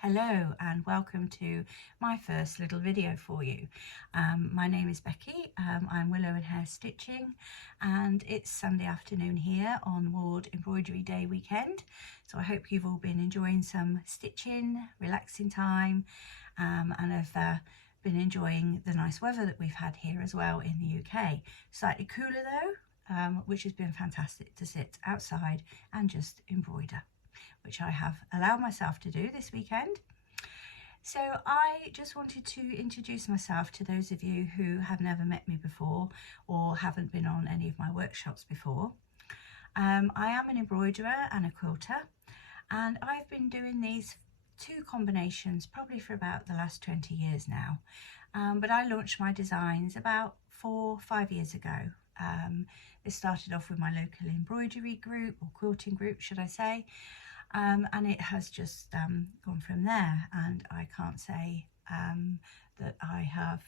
Hello and welcome to my first little video for you. My name is Becky, I'm Willow and Hare Stitching, and it's Sunday afternoon here on Ward Embroidery Day weekend. So I hope you've all been enjoying some stitching, relaxing time, and have been enjoying the nice weather that we've had here as well in the UK. Slightly cooler though, which has been fantastic to sit outside and just embroider, which I have allowed myself to do this weekend. So I just wanted to introduce myself to those of you who have never met me before or haven't been on any of my workshops before. I am an embroiderer and a quilter, and I've been doing these two combinations probably for about the last 20 years now, but I launched my designs about 4 or 5 years ago. It started off with my local embroidery group, or quilting group should I say, and it has just gone from there, and I can't say that I have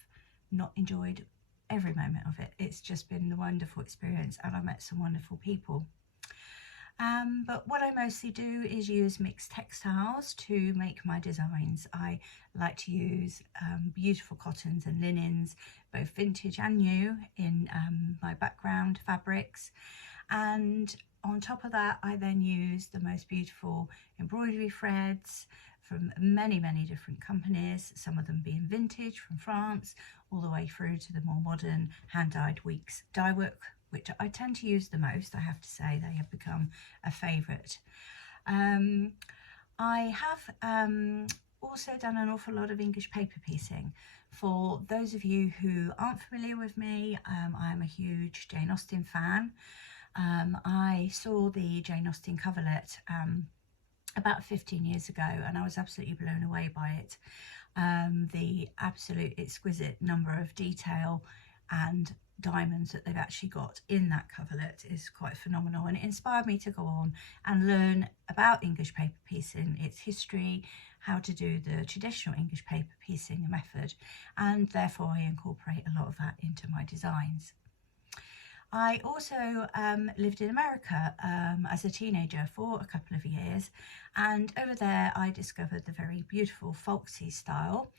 not enjoyed every moment of it. It's just been a wonderful experience, and I've met some wonderful people. But what I mostly do is use mixed textiles to make my designs. I like to use beautiful cottons and linens, both vintage and new, in my background fabrics, and on top of that I then use the most beautiful embroidery threads from many different companies, some of them being vintage from France, all the way through to the more modern hand-dyed weeks dye work, which I tend to use the most. I have to say they have become a favourite. I have also done an awful lot of English paper piecing. For those of you who aren't familiar with me, I am a huge Jane Austen fan. I saw the Jane Austen coverlet about 15 years ago, and I was absolutely blown away by it. The absolute exquisite number of detail and diamonds that they've actually got in that coverlet is quite phenomenal, and it inspired me to go on and learn about English paper piecing, its history, how to do the traditional English paper piecing method, and therefore I incorporate a lot of that into my designs. I also lived in America as a teenager for a couple of years, and over there I discovered the very beautiful folksy style,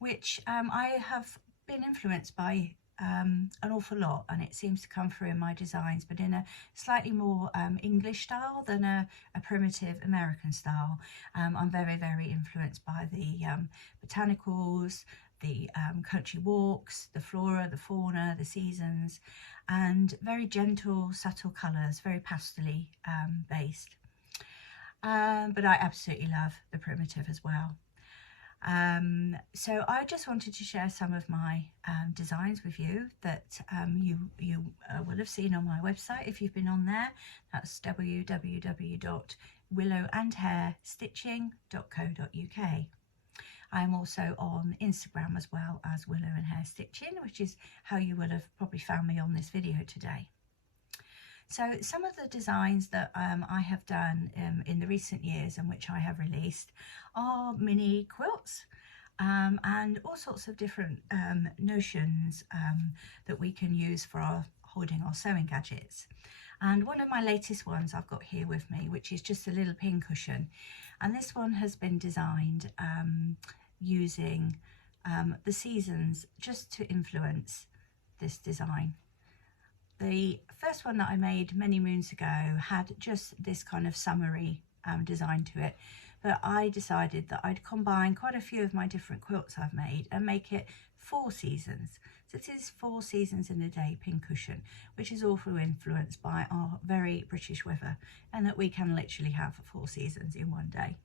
which I have been influenced by an awful lot, and it seems to come through in my designs, but in a slightly more English style than a primitive American style. I'm very influenced by the botanicals, the country walks, the flora, the fauna, the seasons, and very gentle, subtle colours, very pastel-y based. But I absolutely love the primitive as well. So I just wanted to share some of my designs with you that you will have seen on my website if you've been on there. That's www.willowandharestitching.co.uk. I'm also on Instagram as well as Willow and Hare Stitching, which is how you will have probably found me on this video today. So some of the designs that I have done in the recent years and which I have released are mini quilts, and all sorts of different notions that we can use for holding our sewing gadgets. And one of my latest ones I've got here with me, which is just a little pin cushion, and this one has been designed using the seasons just to influence this design. The first one that I made many moons ago had just this kind of summery design to it, but I decided that I'd combine quite a few of my different quilts I've made and make it 4 seasons. So it is 4 seasons in a day pin cushion, which is also influenced by our very British weather, and that we can literally have 4 seasons in one day.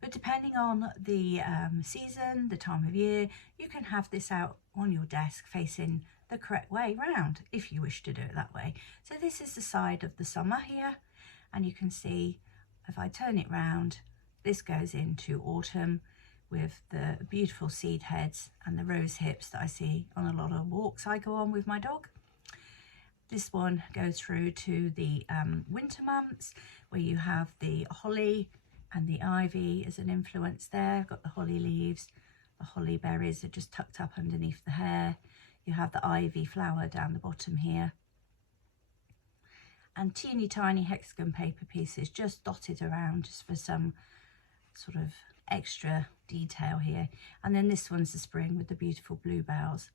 But depending on the season, the time of year, you can have this out on your desk facing the correct way round if you wish to do it that way. So this is the side of the summer here, and you can see if I turn it round, this goes into autumn with the beautiful seed heads and the rose hips that I see on a lot of walks I go on with my dog. This one goes through to the winter months, where you have the holly and the ivy as an influence there. I've got the holly leaves, the holly berries are just tucked up underneath the hair. You have the ivy flower down the bottom here, and teeny tiny hexagon paper pieces just dotted around just for some sort of extra detail here. And then this one's the spring with the beautiful bluebells.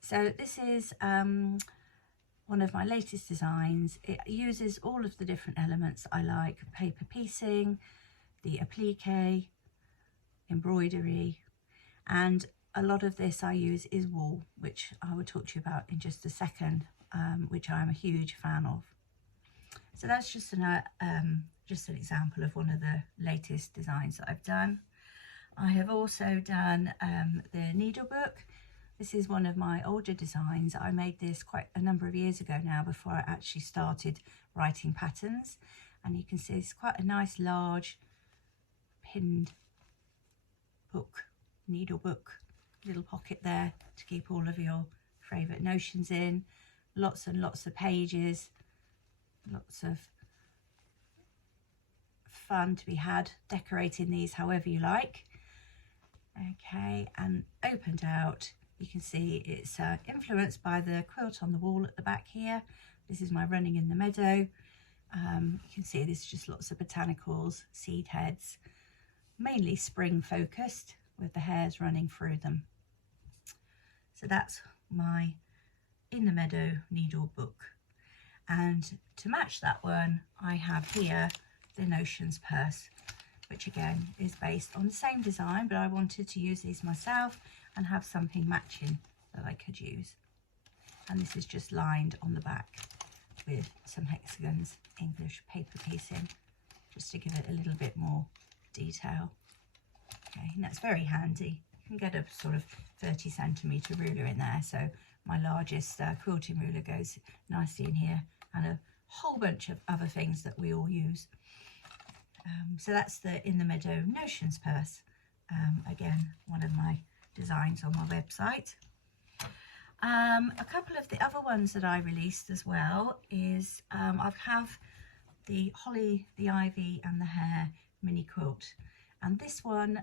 So this is one of my latest designs. It uses all of the different elements I like: paper piecing, the applique, embroidery, and a lot of this I use is wool, which I will talk to you about in just a second, which I'm a huge fan of. So that's just an example of one of the latest designs that I've done. I have also done the needlebook. This is one of my older designs. I made this quite a number of years ago now, before I actually started writing patterns. And you can see it's quite a nice large pinned book, needlebook, little pocket there to keep all of your favourite notions in. Lots and lots of pages, lots of fun to be had decorating these however you like. Okay, and opened out, you can see it's influenced by the quilt on the wall at the back here. This is my Running in the Meadow. You can see there's just lots of botanicals, seed heads, mainly spring focused, with the hares running through them. So that's my In the Meadow needle book. And to match that one, I have here the Notions purse, which again is based on the same design, but I wanted to use these myself and have something matching that I could use. And this is just lined on the back with some hexagons, English paper piecing, just to give it a little bit more detail. Okay, and that's very handy. You can get a sort of 30cm ruler in there, so my largest quilting ruler goes nicely in here, and a whole bunch of other things that we all use. So that's the In the Meadow Notions purse. Again, one of my designs on my website. A couple of the other ones that I released as well is I have the Holly, the Ivy and the Hare mini quilt, and this one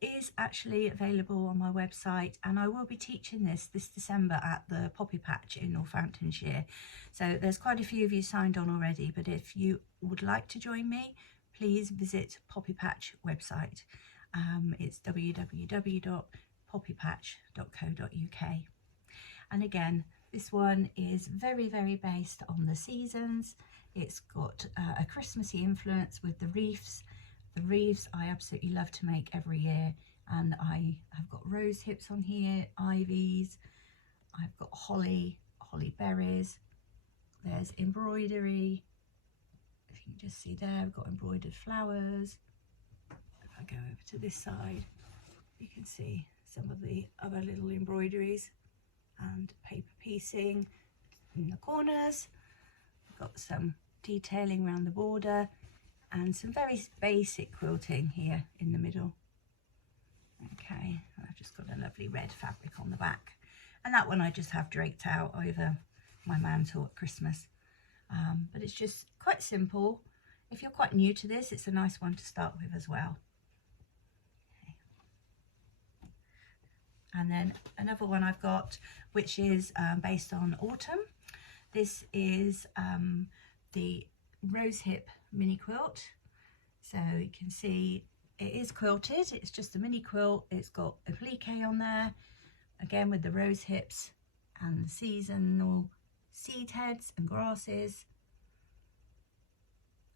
is actually available on my website, and I will be teaching this December at the Poppy Patch in Northamptonshire. So there's quite a few of you signed on already, but if you would like to join me, please visit Poppy Patch website. It's www.poppypatch.co.uk. And again, this one is very, very based on the seasons. It's got a Christmassy influence with the wreaths. The wreaths I absolutely love to make every year, and I have got rose hips on here, ivies, I've got holly berries, there's embroidery. If you can just see there, I've got embroidered flowers. If I go over to this side, you can see some of the other little embroideries and paper piecing in the corners. I've got some detailing around the border and some very basic quilting here in the middle. Okay, I've just got a lovely red fabric on the back, and that one I just have draped out over my mantle at Christmas. But it's just quite simple. If you're quite new to this, it's a nice one to start with as well. Okay. And then another one I've got, which is based on autumn. This is the rose hip mini quilt. So you can see it is quilted, it's just a mini quilt. It's got applique on there, again with the rose hips and the seasonal seed heads and grasses.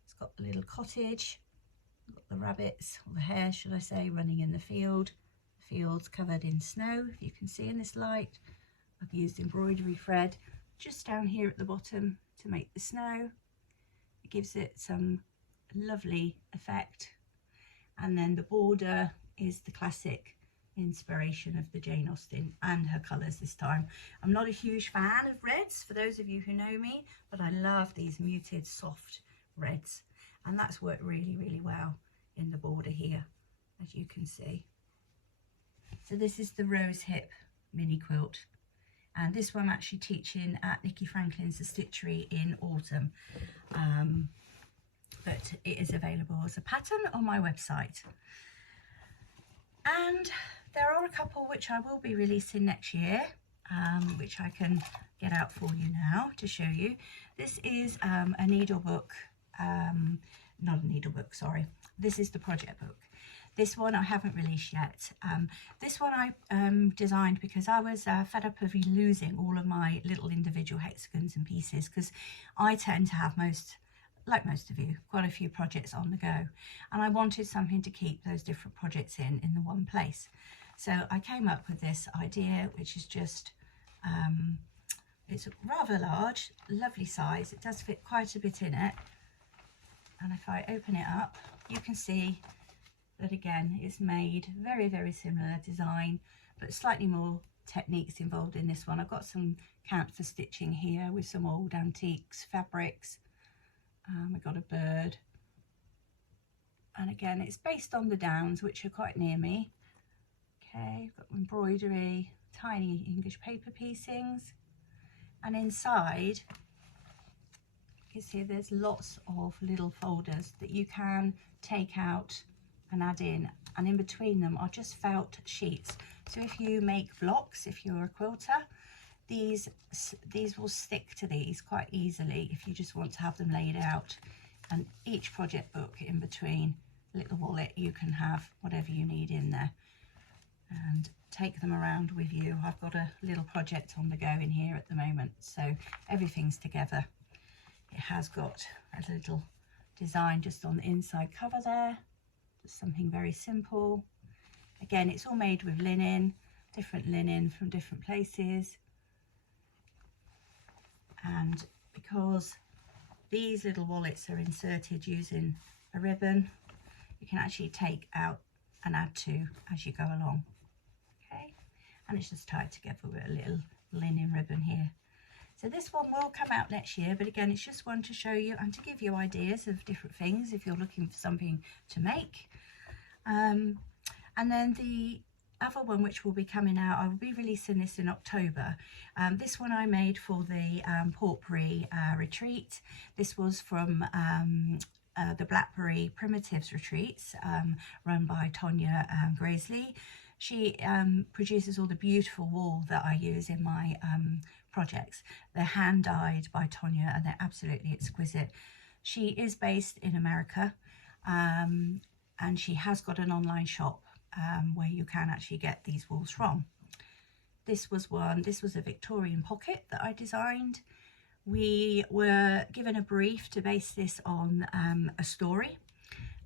It's got a little cottage, got the rabbits, or the hare should I say, running in the field. The field's covered in snow, if you can see in this light. I've used embroidery thread just down here at the bottom to make the snow. It gives it some lovely effect. And then the border is the classic inspiration of the Jane Austen and her colours this time. I'm not a huge fan of reds, for those of you who know me, but I love these muted soft reds, and that's worked really, really well in the border here, as you can see. So this is the rose hip mini quilt, and this one I'm actually teaching at Nikki Franklin's The Stitchery in autumn, but it is available as a pattern on my website. And there are a couple which I will be releasing next year, which I can get out for you now to show you. This is a needle book not a needle book, sorry. This is the project book. This one I haven't released yet. This one I designed because I was fed up of losing all of my little individual hexagons and pieces, because I tend to have like most of you, quite a few projects on the go, and I wanted something to keep those different projects in the one place. So I came up with this idea, which is just, it's rather large, lovely size. It does fit quite a bit in it. And if I open it up, you can see that again, it's made very, very similar design, but slightly more techniques involved in this one. I've got some counts for stitching here with some old antiques, fabrics. We've got a bird. And again, it's based on the Downs, which are quite near me. Okay, got embroidery, tiny English paper piecings. And inside, you can see there's lots of little folders that you can take out and add in, and in between them are just felt sheets. So if you make blocks, if you're a quilter, these will stick to these quite easily if you just want to have them laid out. And each project book in between, little wallet, you can have whatever you need in there and take them around with you. I've got a little project on the go in here at the moment, so everything's together. It has got a little design just on the inside cover there. Something very simple. Again, it's all made with linen, different linen from different places. And because these little wallets are inserted using a ribbon, you can actually take out and add to as you go along. Okay, and it's just tied together with a little linen ribbon here. So this one will come out next year, but again, it's just one to show you and to give you ideas of different things if you're looking for something to make. And then the other one, which will be coming out, I will be releasing this in October. This one I made for the Portbury retreat. This was from the Blackberry Primitives retreats, run by Tonya Graisley. She produces all the beautiful wool that I use in my projects. They're hand dyed by Tonya and they're absolutely exquisite. She is based in America, and she has got an online shop where you can actually get these wools from. This was a Victorian pocket that I designed. We were given a brief to base this on a story,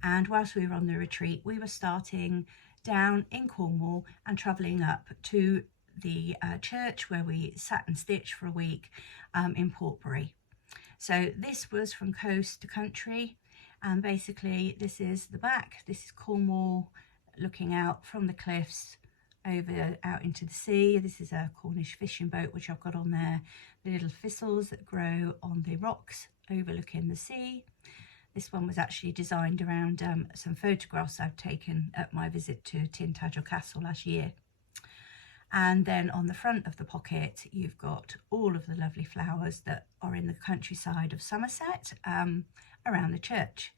and whilst we were on the retreat, we were starting down in Cornwall and travelling up to the church where we sat and stitched for a week in Portbury. So this was from coast to country, and basically this is the back. This is Cornwall looking out from the cliffs over out into the sea. This is a Cornish fishing boat which I've got on there, the little thistles that grow on the rocks overlooking the sea. This one was actually designed around some photographs I've taken at my visit to Tintagel Castle last year. And then on the front of the pocket, you've got all of the lovely flowers that are in the countryside of Somerset around the church.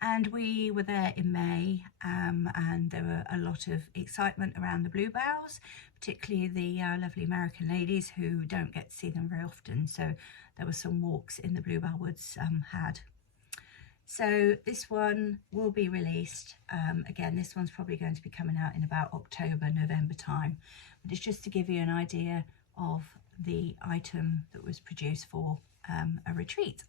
And we were there in May, and there were a lot of excitement around the bluebells, particularly the lovely American ladies who don't get to see them very often. So there were some walks in the bluebell woods had. So this one will be released. Again, this one's probably going to be coming out in about October, November time. But it's just to give you an idea of the item that was produced for a retreat.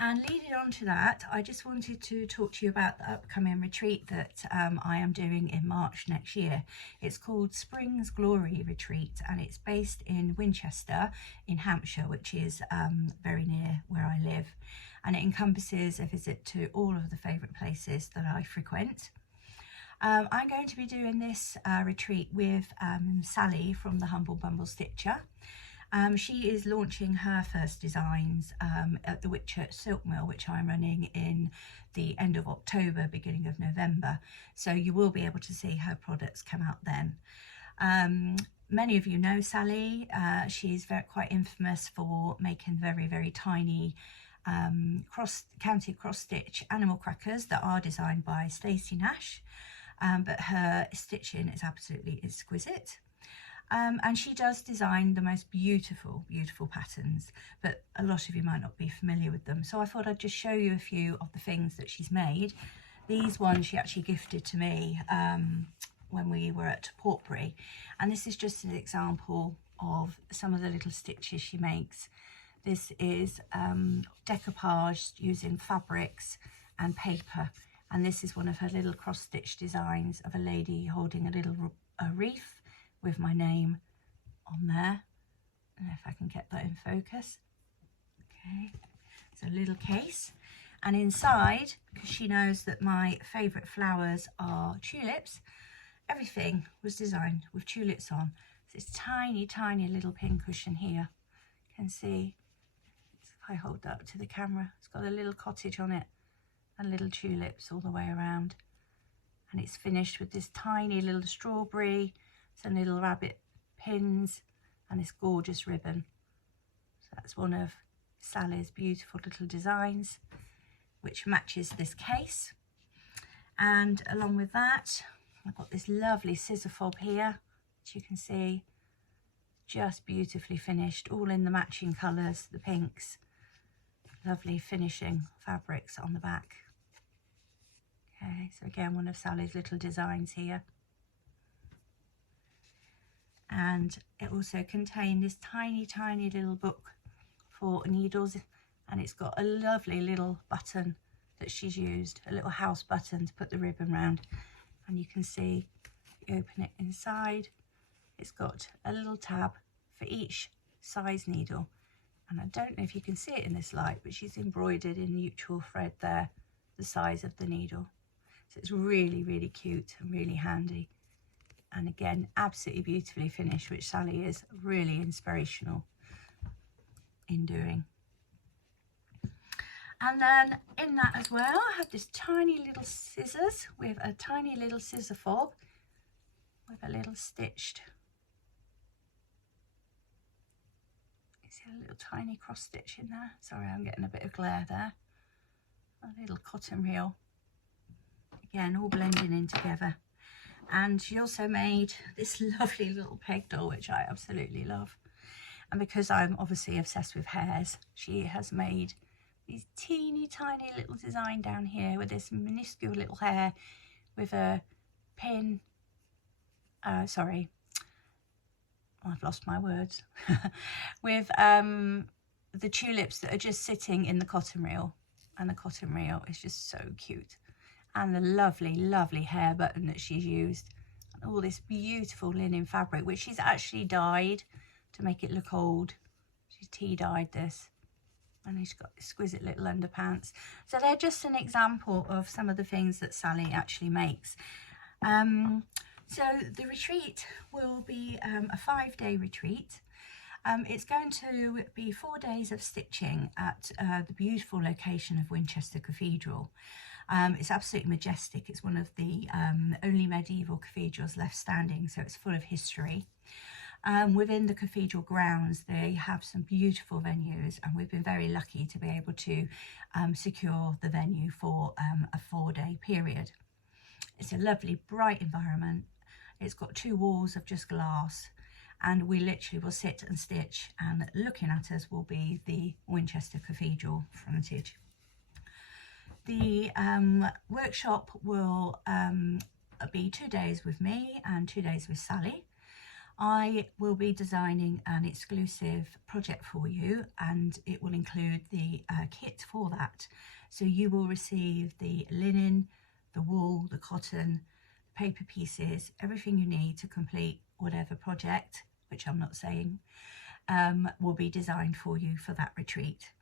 And leading on to that, I just wanted to talk to you about the upcoming retreat that I am doing in March next year. It's called Spring's Glory Retreat, and it's based in Winchester in Hampshire, which is very near where I live. And it encompasses a visit to all of the favourite places that I frequent. I'm going to be doing this retreat with Sally from the Humble Bumble Stitcher. She is launching her first designs at the Whitchurch Silk Mill, which I'm running in the end of October, beginning of November. So you will be able to see her products come out then. Many of you know Sally. She's quite infamous for making very, very tiny counted cross stitch animal crackers that are designed by Stacey Nash. But her stitching is absolutely exquisite. And she does design the most beautiful, beautiful patterns, but a lot of you might not be familiar with them. So I thought I'd just show you a few of the things that she's made. These ones she actually gifted to me when we were at Portbury. And this is just an example of some of the little stitches she makes. This is decoupage using fabrics and paper. And this is one of her little cross-stitch designs of a lady holding a little wreath with my name on there. I don't know if I can get that in focus. Okay, it's a little case. And inside, because she knows that my favourite flowers are tulips, everything was designed with tulips on. So this tiny, tiny little pin cushion here. You can see, if I hold that up to the camera, it's got a little cottage on it and little tulips all the way around. And it's finished with this tiny little strawberry, some little rabbit pins and this gorgeous ribbon. So that's one of Sally's beautiful little designs, which matches this case. And along with that, I've got this lovely scissor fob here, which you can see, just beautifully finished, all in the matching colours, the pinks. Lovely finishing fabrics on the back. Okay, so again, one of Sally's little designs here. And it also contained this tiny, tiny little book for needles, and it's got a lovely little button that she's used, a little house button to put the ribbon round. And you can see, you open it inside, it's got a little tab for each size needle. And I don't know if you can see it in this light, but she's embroidered in neutral thread there, the size of the needle. So it's really, really cute and really handy. And again, absolutely beautifully finished, which Sally is really inspirational in doing. And then in that as well, I have this tiny little scissors with a tiny little scissor fob with a little stitched, you see a little tiny cross stitch in there. Sorry, I'm getting a bit of glare there. A little cotton reel. Again, all blending in together. And she also made this lovely little peg doll, which I absolutely love. And because I'm obviously obsessed with hares, she has made these teeny tiny little design down here with this minuscule little hare with a pin. Sorry, I've lost my words. With the tulips that are just sitting in the cotton reel. And the cotton reel is just so cute. And the lovely, lovely hair button that she's used. And all this beautiful linen fabric, which she's actually dyed to make it look old. She's tea dyed this. And she's got exquisite little underpants. So they're just an example of some of the things that Sally actually makes. So the retreat will be a 5-day retreat. It's going to be 4 days of stitching at the beautiful location of Winchester Cathedral. It's absolutely majestic. It's one of the only medieval cathedrals left standing, so it's full of history. Within the cathedral grounds, they have some beautiful venues, and we've been very lucky to be able to secure the venue for a 4-day period. It's a lovely, bright environment. It's got 2 walls of just glass, and we literally will sit and stitch, and looking at us will be the Winchester Cathedral frontage. The workshop will be 2 days with me and 2 days with Sally. I will be designing an exclusive project for you, and it will include the kit for that. So you will receive the linen, the wool, the cotton, the paper pieces, everything you need to complete whatever project, which I'm not saying, will be designed for you for that retreat.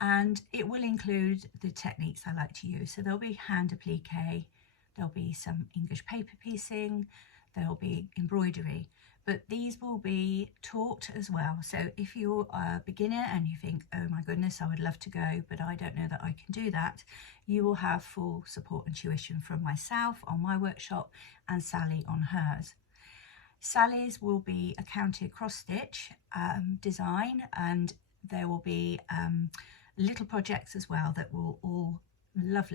And it will include the techniques I like to use. So there'll be hand applique, there'll be some English paper piecing, there'll be embroidery, but these will be taught as well. So if you're a beginner and you think, oh my goodness, I would love to go, but I don't know that I can do that, you will have full support and tuition from myself on my workshop and Sally on hers. Sally's will be a counted cross-stitch design, and there will be little projects as well that will all look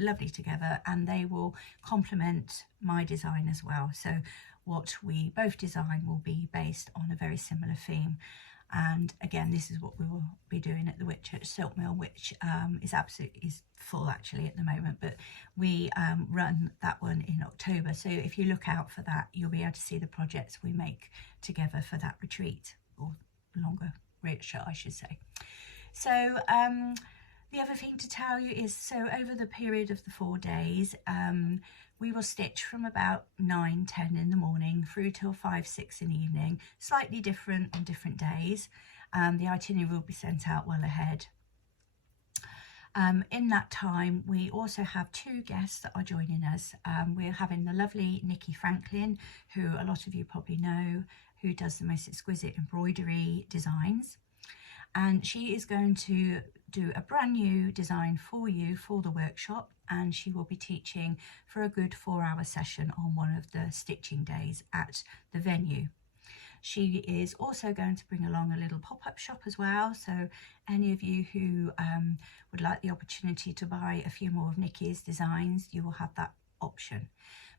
lovely together, and they will complement my design as well. So what we both design will be based on a very similar theme. And again, this is what we will be doing at the Whitchurch Silk Mill, which is full actually at the moment, but we run that one in October. So if you look out for that, you'll be able to see the projects we make together for that retreat, or longer retreat, I should say. So the other thing to tell you is, so over the period of the 4 days, we will stitch from about 9-10 in the morning through till 5-6 in the evening, slightly different on different days. The itinerary will be sent out well ahead. In that time, we also have 2 guests that are joining us. We're having the lovely Nikki Franklin, who a lot of you probably know, who does the most exquisite embroidery designs. And she is going to do a brand new design for you for the workshop, and she will be teaching for a good 4-hour session on one of the stitching days at the venue. She is also going to bring along a little pop-up shop as well, so any of you who would like the opportunity to buy a few more of Nikki's designs, you will have that option.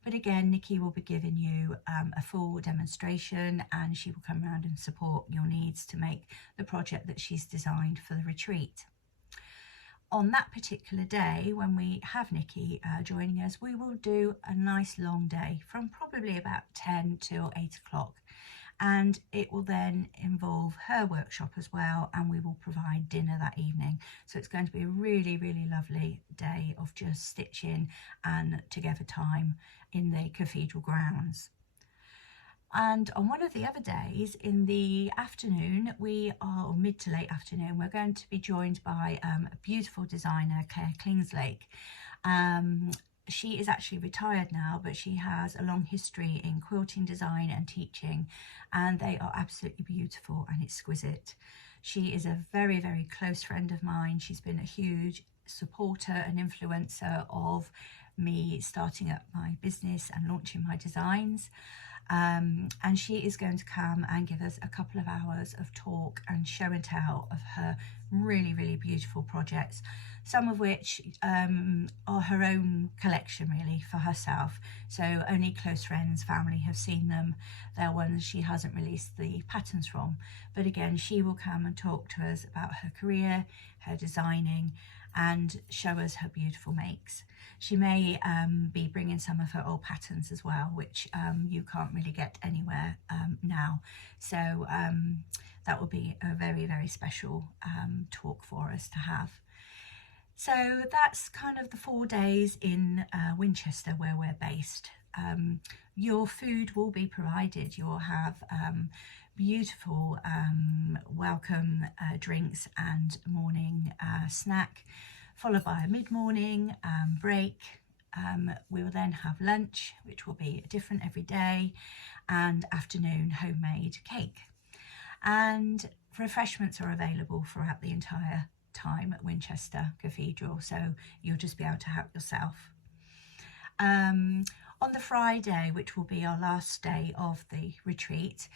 But again, Nikki will be giving you a full demonstration, and she will come around and support your needs to make the project that she's designed for the retreat. On that particular day, when we have Nikki joining us, we will do a nice long day from probably about 10 till 8 o'clock. And it will then involve her workshop as well, and we will provide dinner that evening. So it's going to be a really, really lovely day of just stitching and together time in the cathedral grounds. And on one of the other days in the afternoon, or mid to late afternoon, we're going to be joined by a beautiful designer, Claire Klingslake. She is actually retired now, but she has a long history in quilting design and teaching, and they are absolutely beautiful and exquisite. She is a very, very close friend of mine. She's been a huge supporter and influencer of me starting up my business and launching my designs. And she is going to come and give us a couple of hours of talk and show and tell of her really, really beautiful projects, some of which are her own collection really for herself. So only close friends, family have seen them. They're ones she hasn't released the patterns from. But again, she will come and talk to us about her career, her designing, and show us her beautiful makes. She may be bringing some of her old patterns as well, which you can't really get anywhere now. So that will be a very, very special talk for us to have. So that's kind of the 4 days in Winchester where we're based. Your food will be provided. You'll have beautiful welcome drinks and morning snack, followed by a mid-morning break. We will then have lunch, which will be different every day, and afternoon homemade cake. And refreshments are available throughout the entire time at Winchester Cathedral, so you'll just be able to help yourself. On the Friday, which will be our last day of the retreat,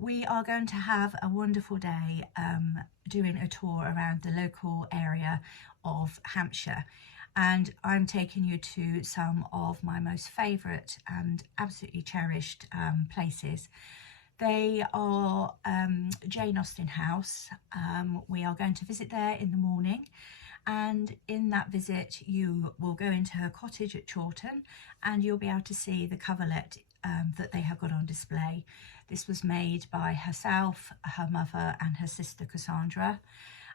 we are going to have a wonderful day doing a tour around the local area of Hampshire, and I'm taking you to some of my most favourite and absolutely cherished places. They are Jane Austen House. We are going to visit there in the morning, and in that visit you will go into her cottage at Chawton, and you'll be able to see the coverlet that they have got on display. This was made by herself, her mother and her sister Cassandra,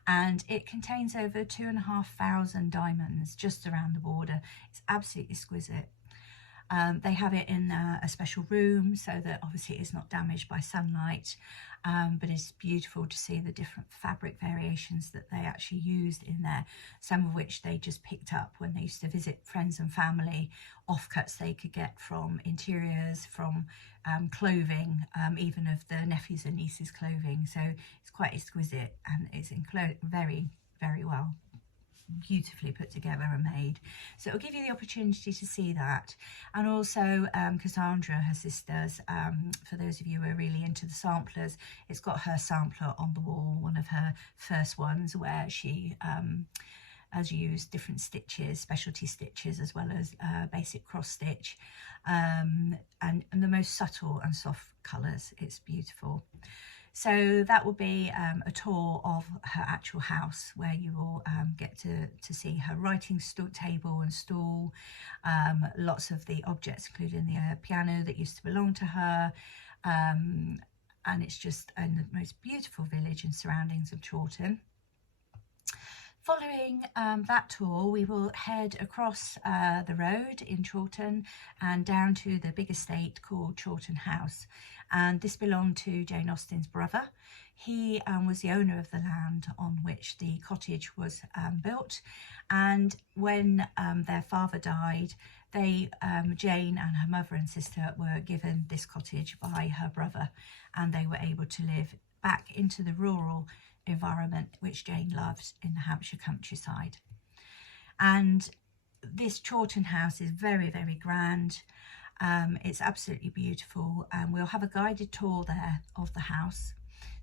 and it contains over 2,500 diamonds just around the border. It's absolutely exquisite. They have it in a special room so that obviously it's not damaged by sunlight, but it's beautiful to see the different fabric variations that they actually used in there, some of which they just picked up when they used to visit friends and family, offcuts they could get from interiors, from clothing, even of the nephews and nieces' clothing. So it's quite exquisite, and it's very, very well beautifully put together and made. So it'll give you the opportunity to see that. And also Cassandra, her sisters, for those of you who are really into the samplers, it's got her sampler on the wall, one of her first ones, where she as use different stitches, specialty stitches, as well as basic cross stitch, and the most subtle and soft colours. It's beautiful. So that will be a tour of her actual house, where you will get to see her writing table and stool, lots of the objects, including the piano that used to belong to her, and it's just in the most beautiful village and surroundings of Chawton. Following that tour, we will head across the road in Chawton and down to the big estate called Chawton House. And this belonged to Jane Austen's brother. He was the owner of the land on which the cottage was built. And when their father died, Jane and her mother and sister were given this cottage by her brother, and they were able to live back into the rural environment which Jane loved in the Hampshire countryside. And this Chawton House is very, very grand. It's absolutely beautiful, and we'll have a guided tour there of the house,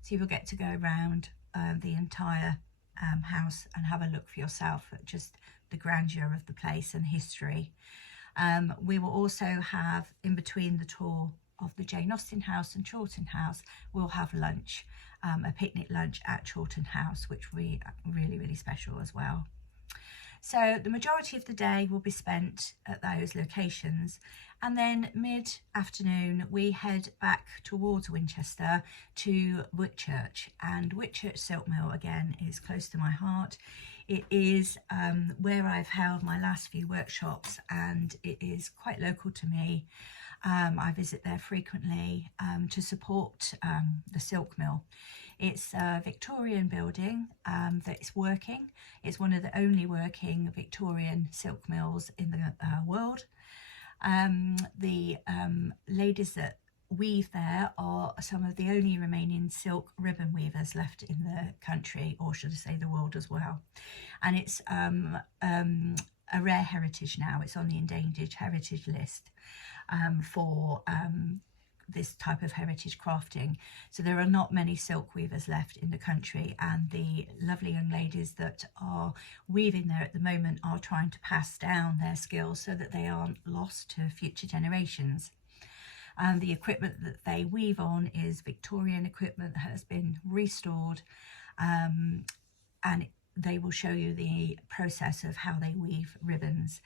so you'll get to go around the entire house and have a look for yourself at just the grandeur of the place and history. We will also have, in between the tour of the Jane Austen house and Chawton House, we'll have lunch, a picnic lunch at Chawton House, which will be really, really special as well. So the majority of the day will be spent at those locations, and then mid-afternoon we head back towards Winchester to Whitchurch. And Whitchurch Silk Mill, again, is close to my heart. It is where I've held my last few workshops, and it is quite local to me. I visit there frequently to support the silk mill. It's a Victorian building that's working. It's one of the only working Victorian silk mills in the world. The ladies that weave there are some of the only remaining silk ribbon weavers left in the country, or should I say the world as well. And it's a rare heritage now. It's on the endangered heritage list for this type of heritage crafting. So there are not many silk weavers left in the country, and the lovely young ladies that are weaving there at the moment are trying to pass down their skills so that they aren't lost to future generations. The equipment that they weave on is Victorian equipment that has been restored, and they will show you the process of how they weave ribbons,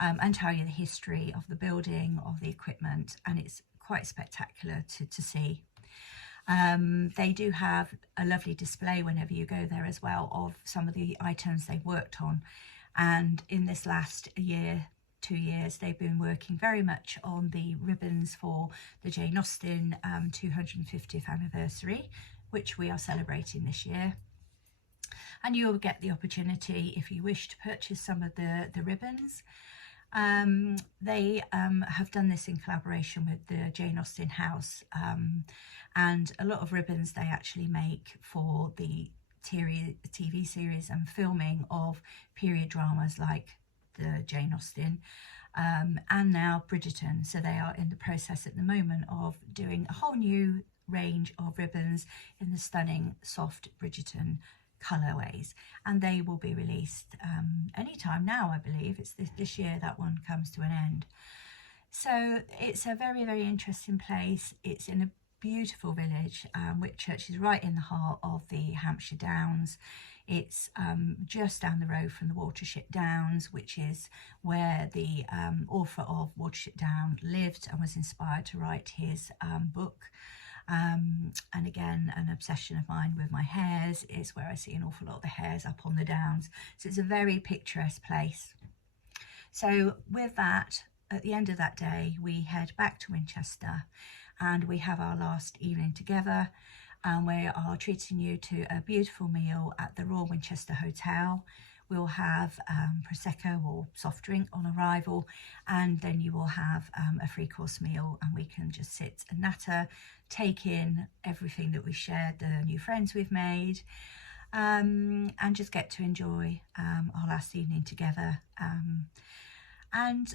and tell you the history of the building, of the equipment, and it's quite spectacular to see. They do have a lovely display whenever you go there as well of some of the items they've worked on, and in this last year, 2 years, they've been working very much on the ribbons for the Jane Austen 250th anniversary, which we are celebrating this year. And you will get the opportunity, if you wish, to purchase some of the ribbons. They have done this in collaboration with the Jane Austen house, and a lot of ribbons they actually make for the TV series and filming of period dramas like the Jane Austen, and now Bridgerton. So they are in the process at the moment of doing a whole new range of ribbons in the stunning soft Bridgerton colourways, and they will be released anytime now. I believe it's this year that one comes to an end. So it's a very, very interesting place. It's in a beautiful village. Whitchurch is right in the heart of the Hampshire Downs. It's just down the road from the Watership Downs, which is where the author of Watership Down lived and was inspired to write his book. And again, an obsession of mine with my hares is where I see an awful lot of the hares up on the downs. So it's a very picturesque place. So with that, at the end of that day, we head back to Winchester and we have our last evening together. And we are treating you to a beautiful meal at the Royal Winchester Hotel. We'll have Prosecco or soft drink on arrival, and then you will have a 3-course meal, and we can just sit and natter, take in everything that we shared, the new friends we've made, and just get to enjoy our last evening together. And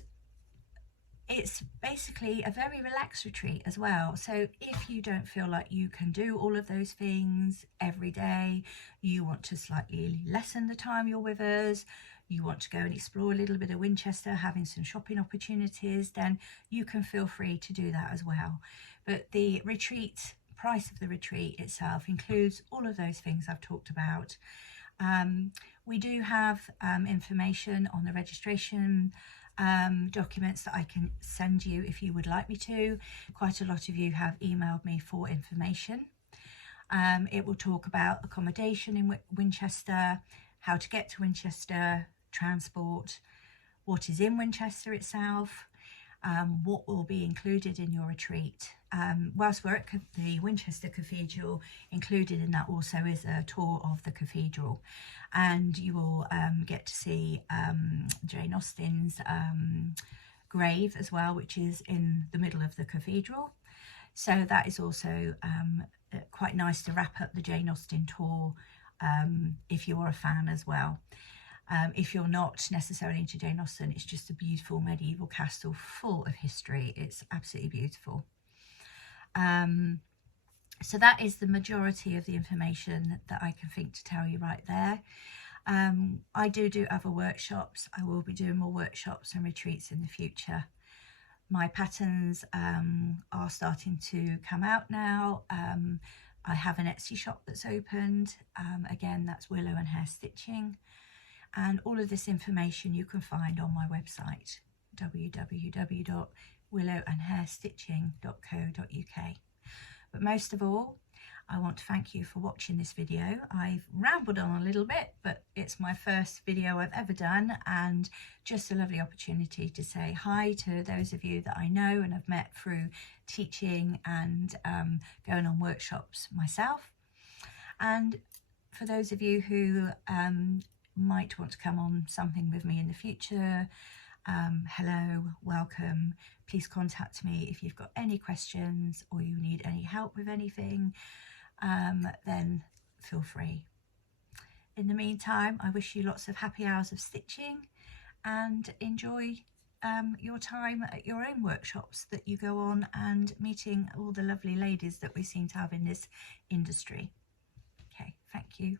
it's basically a very relaxed retreat as well. So if you don't feel like you can do all of those things every day, you want to slightly lessen the time you're with us, you want to go and explore a little bit of Winchester, having some shopping opportunities, then you can feel free to do that as well. But the retreat, price of the retreat itself includes all of those things I've talked about. We do have information on the registration documents that I can send you if you would like me to. Quite a lot of you have emailed me for information. It will talk about accommodation in Winchester, how to get to Winchester, transport, what is in Winchester itself, what will be included in your retreat. Whilst we're at the Winchester Cathedral, included in that also is a tour of the cathedral, and you will get to see Jane Austen's grave as well, which is in the middle of the cathedral. So that is also quite nice to wrap up the Jane Austen tour if you're a fan as well. If you're not necessarily into Jane Austen, it's just a beautiful medieval castle full of history. It's absolutely beautiful. So that is the majority of the information that I can think to tell you right there. I do other workshops. I will be doing more workshops and retreats in the future. My patterns are starting to come out now. I have an Etsy shop that's opened. Again, that's Willow and Hare Stitching. And all of this information you can find on my website, www.willowandharestitching.co.uk. But most of all, I want to thank you for watching this video. I've rambled on a little bit, but it's my first video I've ever done, and just a lovely opportunity to say hi to those of you that I know and have met through teaching and going on workshops myself. And for those of you who might want to come on something with me in the future, hello, welcome. Please contact me if you've got any questions or you need any help with anything, then feel free. In the meantime, I wish you lots of happy hours of stitching, and enjoy your time at your own workshops that you go on, and meeting all the lovely ladies that we seem to have in this industry. Okay, thank you.